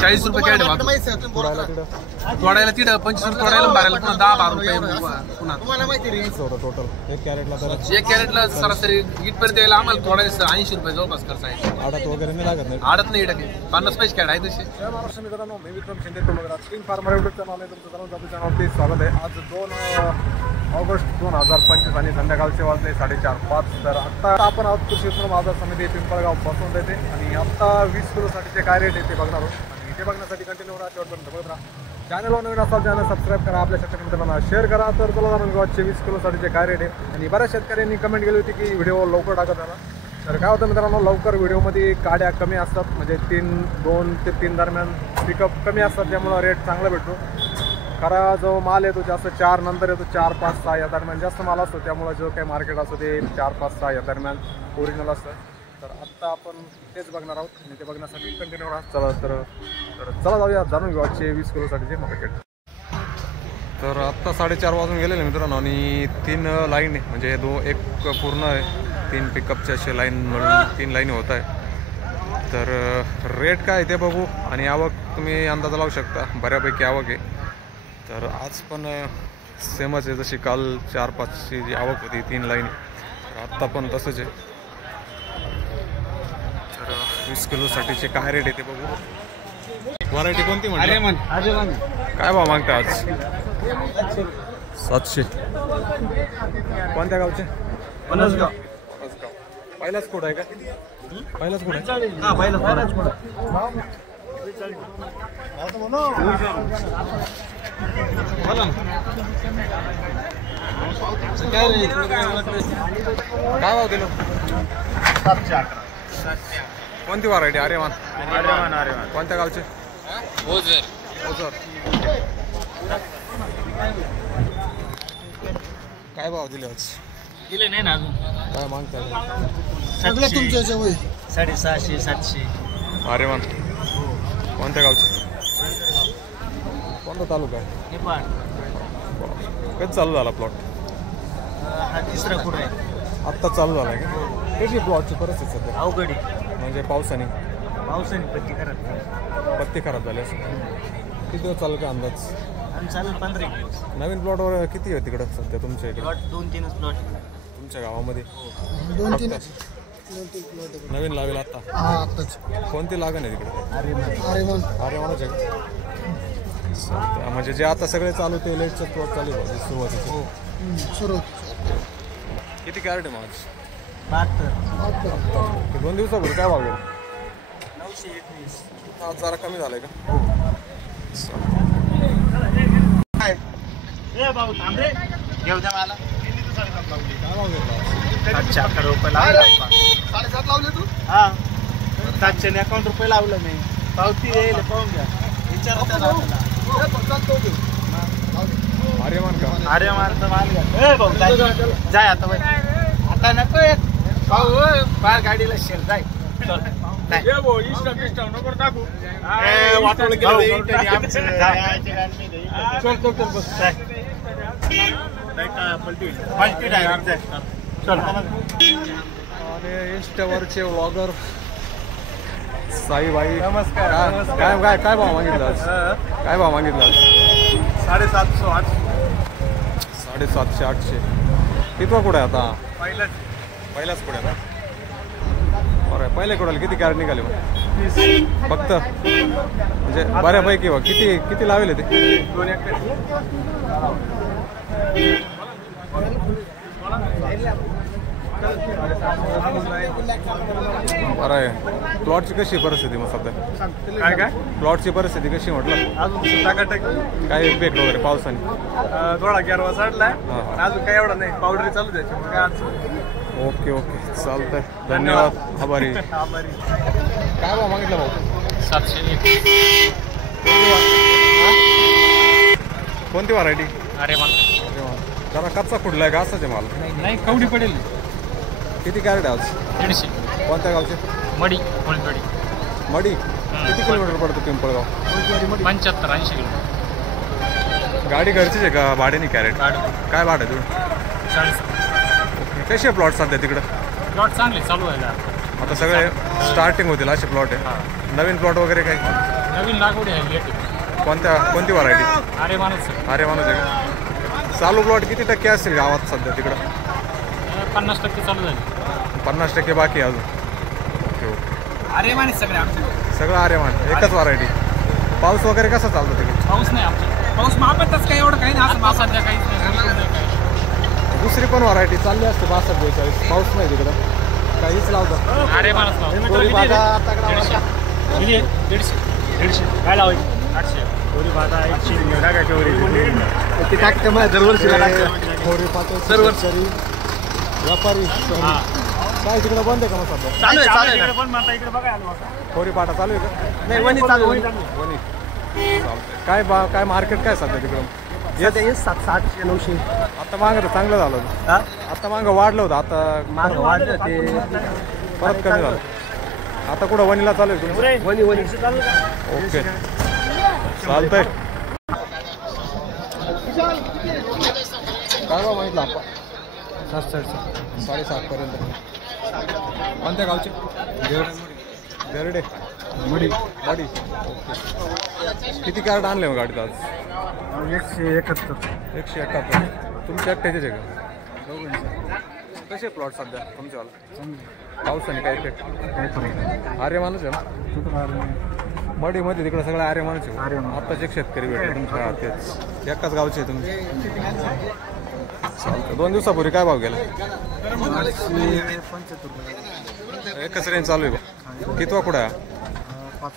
40 रुपये कॅरेट तोडायला तिथं 25 तोडायला भरायला पुन्हा 10-12 रुपये पुन्हा टोटल एक कॅरेटला तर एक कॅरेटला सरासरी इथपर्यंत यायला आम्हाला तोडायला 80 रुपये जवळपास खर्च आहे. आडत वगैरे नाही लागत नाही. आडत नाही टक्के 50 पैसे कॅरेट आहे तसे. मित्रांनो मी Vikram Shinde spring farmer YouTube channel आहे तुमचं चॅनलवरती स्वागत आहे. आज 2 ऑगस्ट 2025 आणि संध्याकाळचे वाजले 4:30-5. तर आत्ता आपण आहोत कृषी उत्पन्न बाजार समिती पिंपळगाव बसवून येते आणि आत्ता 20 किलोसाठीचे काय रेट आहे ते बघणार आहोत. आणि ते बघण्यासाठी कंटिन्यू राहा, शेवटपर्यंत बघत राहा. चॅनलवर नवीन असाल चॅनल सबस्क्राईब करा, आपल्या शेतकरी मित्रांना शेअर करा. तर चला जाणून घेऊ 20 किलोसाठीचे काय रेट आहे. आणि बऱ्याच शेतकऱ्यांनी कमेंट केली होती की व्हिडिओ लवकर टाकत आला. तर काय होतं मित्रांनो, लवकर व्हिडिओमध्ये काड्या कमी असतात, म्हणजे 2 ते 3 दरम्यान पिकअप कमी असतात, त्यामुळं रेट चांगला भेटतो. खरा जो माल येतो जास्त 4 नंतर येतो, 4, 5, 6 या दरम्यान जास्त माल असतो, त्यामुळं जो काही मार्केट असतो ते 4, 5, 6 या दरम्यान ओरिजिनल असतं. तर आत्ता आपण तेच बघणार आहोत आणि ते बघण्यासाठी कंटिन्यू राहत. चला जाऊया, जाणून घेऊ 20 किलोसाठीचे मार्केट. तर आत्ता 4:30 वाजून गेलेले मित्रांनो आणि 3 लाईन आहे, म्हणजे एक पूर्ण आहे, 3 पिकअपचे असे लाईन मिळून 3 लाईन होत आहे. तर रेट काय ते बघू आणि आवक तुम्ही अंदाजा लावू शकता, बऱ्यापैकी आवक आहे. तर आज पण सेमच आहे, जशी काल 4-5ची जी आवक होती 3 लाईन, तर आत्ता पण तसंच आहे. तर 20 किलोसाठीचे काय रेट आहे ते बघू. व्हरायटी कोणती म्हणजे काय भाव मागता आज? 700. कोणत्या गावचे? पनसगाव. पहिलाच कोड आहे का? पहिलाच कोड आहे. काय भाव दिलो? 711. कोणती व्हरायटी? आर्यमान. कोणत्या गावचे? ओझर. काय भाव दिले आज? दिले नाही ना अजून. काय मागताय? सगळे तुमच्या वय 650, 700. आर्यमान. कोणत्या गावचे? कोणता तालुका आहे? नेपाळ. कधी चालू झाला प्लॉट? हा 3रा कुठं आहे. आत्ता चालू झाला आहे का? कशी प्लॉटची परिस्थिती सध्या? अवघडी म्हणजे पावसाने पत्ती खराब झाली असं. किती दिवस चालू का अंदाज? चालेल 15 दिवस. नवीन प्लॉटवर किती आहे तिकडं सध्या तुमच्या इकडे? प्लॉट 2-3च प्लॉट तुमच्या गावामध्ये 2-3 नवीन लावेल आता? कोणती लागण आहे तिकडे? आर्यमानच आहे. म्हणजे जे आता सगळे चालू ते लेटचं प्लॉट चालू आहे सुरुवातीचे. किती कॅरेट आहे माझ? 72. 2 दिवसापूर्वी काय भाव गेला? 921. आज जरा कमी झालंय का? भाऊ थांब रे, घेऊ द्या मला. काय भाव घेतला? 711 रुपये लावले. 7.5 लावले तू? हा 751 रुपये लावलं मी. पावती येईल, पाहून घ्या. विचारता आर्यमान का? आर्यमानचा माल घ्या. भाऊ जाय आता बाई. आता नको भाऊ, फार गाडीला शेल जाय. आणि इंस्टावरचे व्लॉगर साईबाई, नमस्कार. काय भाव मागितला आज? काय भाव मागितला आज? 750, 800. 750, 800. कितवा कुठे आता? पहिलाच कुठे आता? बरं, पहिल्या कुठाला किती कॅरेट निघाले मग? फक्त म्हणजे बऱ्यापैकी बघ. किती लावले ते? 2 एकर. बरं आहे. प्लॉटची कशी परिस्थिती मग सध्या? काय प्लॉटची परिस्थिती कशी म्हटलं? अजून टाकाटक काय इफेक्ट वगैरे पावसाने? थोडा गेरवा चढलाय, हां. अजून काय एवढं नाही. पावडरी चालू द्यायची. ओके चालतंय, धन्यवाद, आभारी. काय भाव मागितला भाऊ? 701. कोणती व्हरायटी? आर्यमान. जरा कच्चा फुडलाय का असाच आहे माल? नाही, कवडी पडेल. किती कॅरेट आज? 150. कोणत्या गावचे? मडी कोळीवाडी. मडी किती किलोमीटर पडतं पिंपळगाव? 75-80 किलोमीटर. गाडी घरचीच आहे का भाड्याने कॅरेट? काय भाडं आहे तुम्ही? 40. कसे आहे प्लॉट सध्या तिकडं? प्लॉट चांगले चालू आहे. आता सगळे स्टार्टिंग होतील असे प्लॉट आहे. नवीन प्लॉट वगैरे काही? नवीन लागवडी आहे लेट. कोणती व्हरायटी? अरे माणूस अरे माणूस आहे का? चालू प्लॉट किती टक्के असतील गावात सध्या तिकडं? 50% चालू झाली. 50% बाकी आहे अजून. Okay okay. अरे माणूस सगळे आमचे सगळं आर्यमान एकच व्हरायटी. पाऊस वगैरे कसा चालतो तिकडे? पाऊस नाही आमच्या. पाऊस मापतच काही एवढं काही नाही. असं मापाच्या काहीच नाही. दुसरी पण व्हरायटी चालली असते 62-42. पाऊस नाही तिकडं काहीच लावतं. अरे माणूस कोरी बागा आता काय लावायचं 800. कोरी बागा 100 टाकायच्या वर ते टाकते मग दरवर्षी कोरी पातो दरवर्षी. व्यापारी काय तिकडं बंद आहे का मग सध्या? चालू आहे पण आता इकडे बघा आलो. कोरी पाटा चालू आहे का? नाही वणी चालू वणी चालतंय. काय मार्केट काय सध्या तिकडं? 700-900. आता मागं तर चांगलं झालं होतं. आता मागं वाढलं होतं. आता मागं वाढलं ते परत कमी झालं. आता कुठं वणीला चालू आहे तुमचं? वणी ओके चालतंय. काय बा माहितलं आपण 7.5 पर्यंत. कोणत्या गावचे? बेरडे मडी. ओके. किती कॅरेट आणले मग गाडीत आज? 171. 171. तुमच्या एकट्याचेच आहे का? कसे प्लॉट सध्या तुमच्यावाला? पावसाने काय इफेक्ट? आर्य माणूस आहे ना मडीमध्ये तिकडं सगळं आर्य माणूस आहे. आत्ताच एक शेतकरी भेटले तुमच्या हातेच. एकाच गावचे आहे तुम्ही. चालतं. 2 दिवसापूर्वी काय भाव गेला? 75. एकच रेंज चालू आहे बा. कितवा कुठं आहे? 5.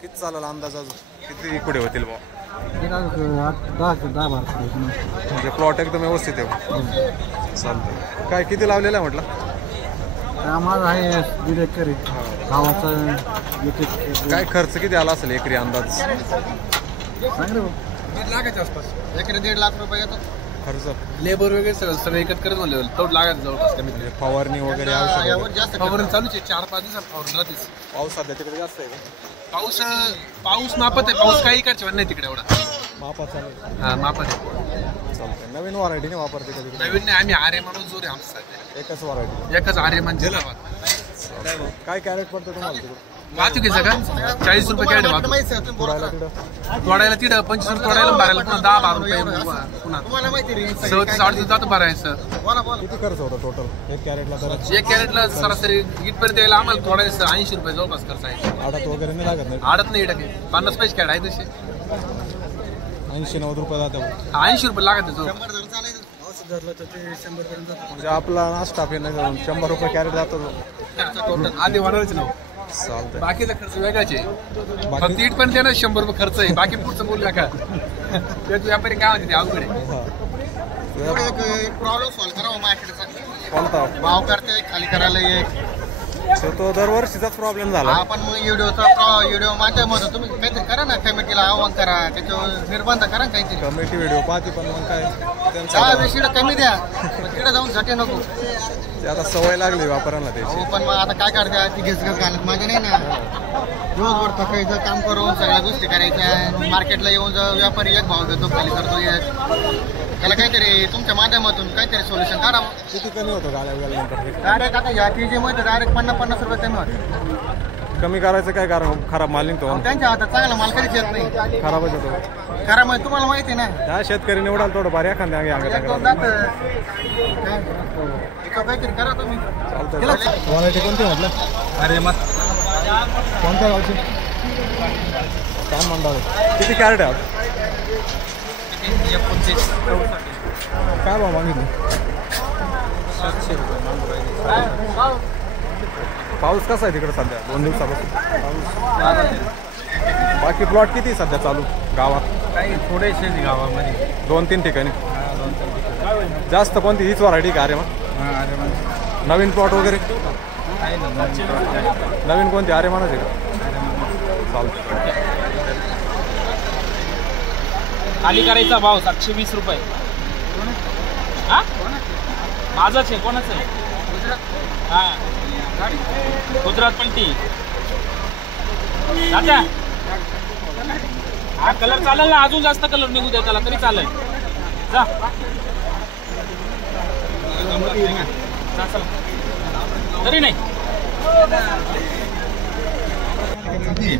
किती चालेल अंदाज अजून? किती कुठे होतील बा? 10-12. म्हणजे प्लॉट एकदम व्यवस्थित आहे. चालतं. काय किती लावलेलं आहे म्हटलं? माझा आहे 1.5 एकर गावाचा. काय खर्च किती आला असेल एकरी अंदाज? सांग रे 1.5 लाखाच्या आसपास. एकरी 1.5 लाख रुपये येतात खर्च. लेबर वगैरे सगळं एकत्र करत म्हणलं तेवढं लागायचं जवळपास कमी. फवारणी वगैरे औषध जास्त फवारणी चालूच आहे. 4-5 दिवसात फवारणी राहतेच. पाऊस सध्या तिकडे जास्त आहे का? पाऊस मापत आहे. पाऊस काही इकडच्या नाही तिकडे एवढा. मापा चालेल. हा मापत आहे. चालतंय. नवीन व्हरायटी नाही वापरते का तिकडे? नवीन नाही. आम्ही आर्यमान जोर आहे आमचं सध्या. एकच व्हरायटी. एकच आर्यमान जिल्हा. काय कॅरेट पडतं तुम्हाला तिकडे? वाहतुकीचं का 40 रुपये कॅरेट वाहतूक. पुरायला तिकडं तोडायला तिथं 25 रुपये तोडायला भरायला पुन्हा 10-12 रुपये पुन्हा 37-38 रुपये भरायचं. किती खर्च होता टोटल एक कॅरेटला? तर एक कॅरेटला सरासरी इथपर्यंत यायला आम्हाला तोडायचं 80 रुपये जवळपास खर्च आहे. आडत वगैरे नाही लागत नाही? आडत नाही टक्के 50 पैसे कॅरेट आहे तसे. 80-90 रुपये जातात. 80 रुपये लागत जो. म्हणजे आपला नाश्ता पिण्याचा 100 रुपये कॅरेट जातो. आधी वाढवायचं ना. चालतंय. बाकीचा खर्च वेगळाच आहे. फक्त इथपर्यंत येणार 100 रुपये खर्च आहे. बाकी पुढचं बोलू नका. ते व्यापारी काय म्हणते ते अवघड आहे. प्रॉब्लेम सॉल्व्ह करावा मार्केटचा. कोणता भाव करते खाली करायला एक. तो दरवर्षीचाच प्रॉब्लेम झाला. आपण मग व्हिडिओ माध्यमातून तुम्ही काहीतरी करा ना. कमिटीला आव्हान करा. त्याच्यावर निर्बंध करा काहीतरी. कमिटी व्हिडिओ पाहते पण मग काय 10-20 कमी द्या. तिकडे जाऊन झटे नको. ते आता सवय लागली वापरायला त्याची. हो पण मग आता काय करते ती घेस घालत माझ्या नाही ना. दिवसभर थकायचं काम करून सगळ्या गोष्टी करायच्या. मार्केटला येऊन जर व्यापारी एक भाव देतो खाली करतो एक. त्याला काहीतरी तुमच्या माध्यमातून काहीतरी सोल्युशन काढावं. किती कमी होतं गाड्या गेल्यानंतर? डायरेक्ट आता या TJ मध्ये डायरेक्ट 50-50 रुपये कमी होते. कमी करायचं काय कारण? खराब माल निघतो. त्यांच्या हातात चांगला माल कधीच येत नाही. खराबच होतो. खरा मग तुम्हाला माहिती आहे ना. त्या शेतकरी निवडाल थोडं भारी एखाद्या एक दोन जात काहीतरी करा तुम्ही. व्हरायटी कोणती म्हटलं? अरे मग कोणत्या गावची? काय म्हणतात? किती कॅरेट आहे? 29. काय भाव मागितलं? 700 रुपये. पाऊस कसा आहे तिकडे सध्या 2 दिवसापासून? बाकी प्लॉट किती सध्या चालू गावात? काही थोडेसे गावामध्ये 2-3 ठिकाणी. जास्त कोणती हीच व्हरायटी का? अरे मग नवीन प्लॉट वगैरे नवीन कोणती? अरे मानच आहे का? चालतं. खाली करायचा भाव 720 रुपये. हा माझाच आहे. कोणाचं आहे? हा गुजरात पलटी. दादा हा कलर चालेल ना. अजून जास्त कलर निघू द्या त्याला तरी चालेल. जा तरी नाही. किती आहे?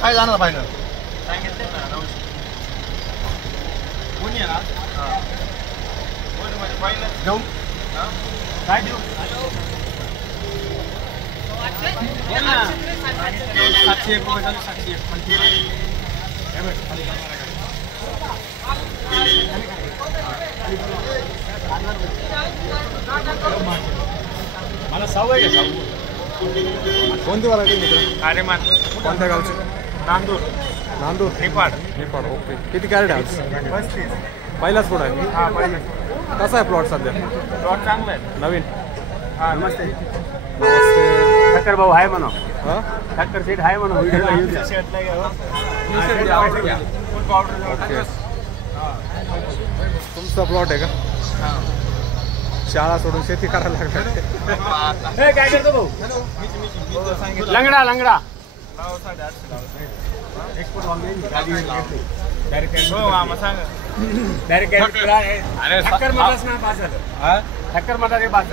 काय जाणार फायनल घेऊ काय देऊ 701 रुपये झाले 701 मला सवय आहे कोणती व्हरायटी मित्र? अरे मान कोणत्या गावची? नांदूर नांदूर निपाड निपाड. ओके. किती कॅरेट आहे आज? 35 पहिलाच प्लॉट आहे. हा पहिले कसा आहे प्लॉट सध्या प्लॉट चांगला आहे नवीन? हा नमस्ते नमस्ते. ठक्कर भाऊ आहे म्हणा हां ठक्कर सेट आहे म्हणा फुल पावडर ओके. तुमचा प्लॉट आहे का? शाळा सोडून शेती करायला लागला. काय करतो भाऊ लंगडा लंगडा ठक्कर मधा ते पाच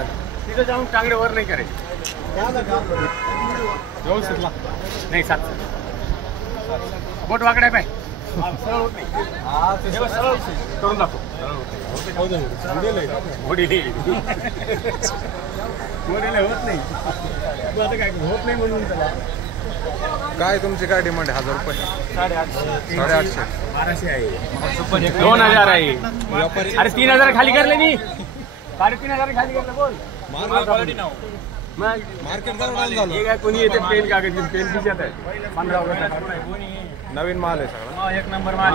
तिथं जाऊन टांगडे वर नाही करायचे नाही 7 बोट वाकडाय पाय सरळ होत नाही करून दाखव होत नाही तू आता काय होत नाही म्हणून त्याला काय तुमची काय डिमांड आहे? 1000 रुपये? 850. 1200 आहे 2000 आहे अरे 3000 खाली करले मी 3500 खाली करले बोल मार्केट डाऊन झालं. हे काय कोणी येते पेन कागद पेन पिशात आहे 15 वर्ष नवीन माल आहे सगळा. एक नंबर माल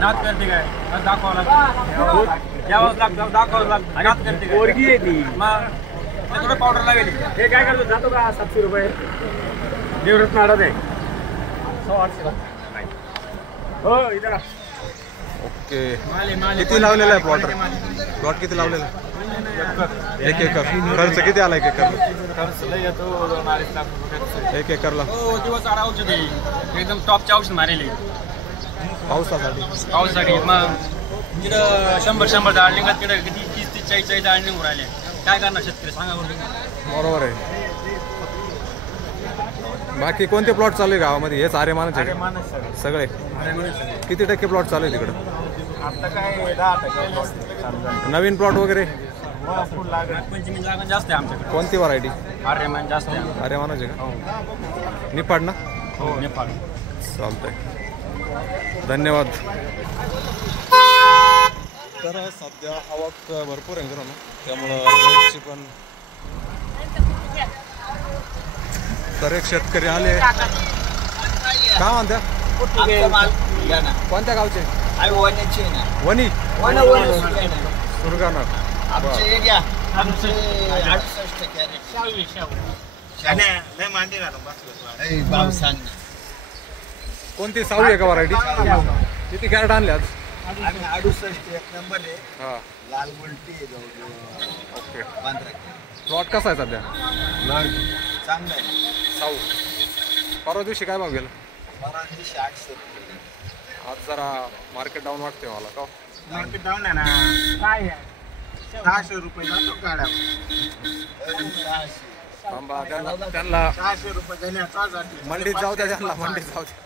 नाच करते काय दाखवावं लागतं यावंच लागतं दाखवावं लागतं नाच करते पोरगी आहे ती मग थोडं पावडर लागेल हे काय करतो जातो का 700 रुपये देवरत्न आडत आहे 800 हो इधर ओके. माल किती लावलेला आहे प्लॉट? प्लॉट किती लावलेला आहे? 1 एकर. खर्च किती आला 1 एकर? खर्च लय येतो 2-2.5 लाख रुपये 1 एकरला हो दिवस आड औषध आहे एकदम टॉपचे औषध मारेली पावसासाठी मग तिथं 100 झाड निघत तिथं किती 30-40 झाड निघून राहिले काय करणार शेतकरी सांगा बरोबर बरोबर आहे. बाकी कोणते प्लॉट चालू आहे गावामध्ये? हेच आर्यमानच आहे का? सगळे किती टक्के प्लॉट चालू आहे तिकडं? आता काय 10% नवीन प्लॉट वगैरे? पंचमी लागण जास्त आहे आमच्याकडे कोणती व्हरायटी? आर्यमान जास्त आहे आर्यमानच आहे का? निपाड ना? हो नेपाळ चालतंय. धन्यवाद. तर सध्या आवक भरपूर आहे मित्रांनो त्यामुळं रेटची पण. तर एक शेतकरी आले काय म्हणत्या? कोणत्या गावचे? वणी सुरगाणा. कोणती 6 आहे का व्हरायटी? किती कॅरेट आणले आज? 68 एक नंबर आहे हां लाल गुलटी ओके. 15 प्लॉट कसा आहे सध्या? चांगलं आहे 6. परवा दिवशी काय भाव गेला? 800 आज जरा मार्केट डाऊन वाटते मला का? मार्केट डाऊन आहे ना काय 600 रुपये जातो गाड्या थांबा त्यांना 600 रुपये देण्याचा मंडीत जाऊ द्या त्यांना मंडीत जाऊ द्या.